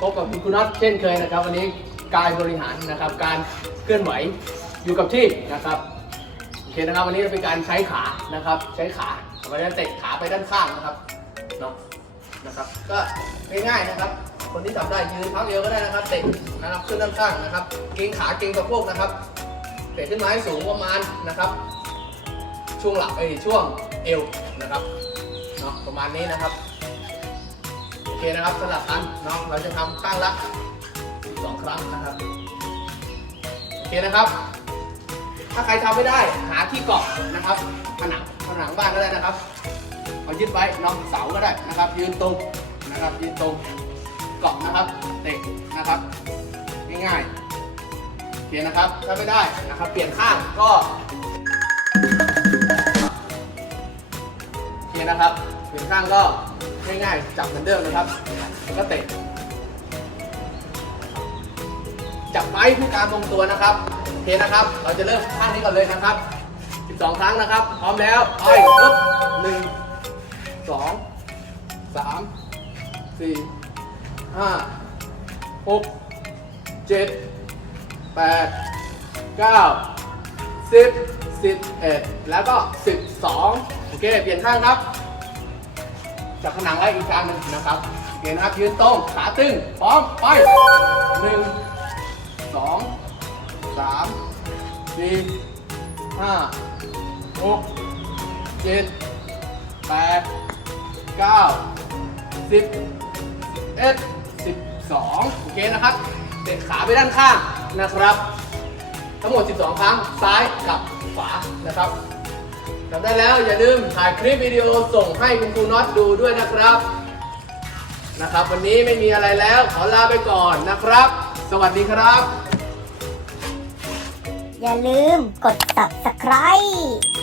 พบกับคุณคุณน็อตเช่นเคยนะครับ วันนี้กายบริหารนะครับ การเคลื่อนไหวอยู่กับที่นะครับโอเคนะครับ วันนี้เป็นการใช้ขานะครับ ใช้ขาวันนี้เตะขาไปด้านข้างนะครับเนาะนะครับ ก็ง่ายๆนะครับ คนที่ทำได้ยืนเท้าเอวก็ได้นะครับ เตะนะครับขึ้นด้านข้างนะครับ เกรงขาเกรงสะโพกนะครับเตะขึ้นมาให้สูงประมาณนะครับช่วงหลังเอ้ช่วงเอวนะครับเนาะประมาณนี้นะครับ เคนะครับสลับกันเนาะเราจะทำข้างละสองครั้งนะครับโอเคนะครับ ถ้าใครทำไม่ได้หาที่เกาะนะครับผนังผนังบ้านก็ได้นะครับเอายึดไว้เนาะเสาก็ได้นะครับ ยืนตรงนะครับ ยืนตรงเกาะนะครับเตะนะครับ ง่ายๆโอเคนะครับถ้าไม่ได้นะครับ เปลี่ยนข้างก็ นะครับเปลี่ยนข้างก็ง่ายๆจับเหมือนเดิมนะครับแล้วก็เตะจับไม้เพื่อการทรงตัวนะครับโอเคนะครับ เราจะเริ่มข้างนี้ก่อนเลยนะครับ 12 ครั้งนะครับ พร้อมแล้วไปปุ๊บหนึ่งสองสามสี่ห้าหกเจ็ดแปดเก้าสิบสิบเอ็ดแล้วก็สิบสอง โอเค เปลี่ยนข้างครับ จับผนังไว้อีกครั้งหนึ่งนะครับโอเคนะครับยืนตรง ขาตึง พร้อม ไปหนึ่งสองสามสี่ห้าหกเจ็ดแปดเก้าสิบเอ็ดสิบสองโอเคนะครับ เตะขาไปด้านข้างนะครับ ทั้งหมด 12 ครั้ง ซ้ายกับขวานะครับ ทำได้แล้วอย่าลืมถ่ายคลิปวิดีโอส่งให้คุณครูน็อตดูด้วยนะครับ นะครับ วันนี้ไม่มีอะไรแล้วขอลาไปก่อนนะครับ สวัสดีครับ อย่าลืมกด subscribe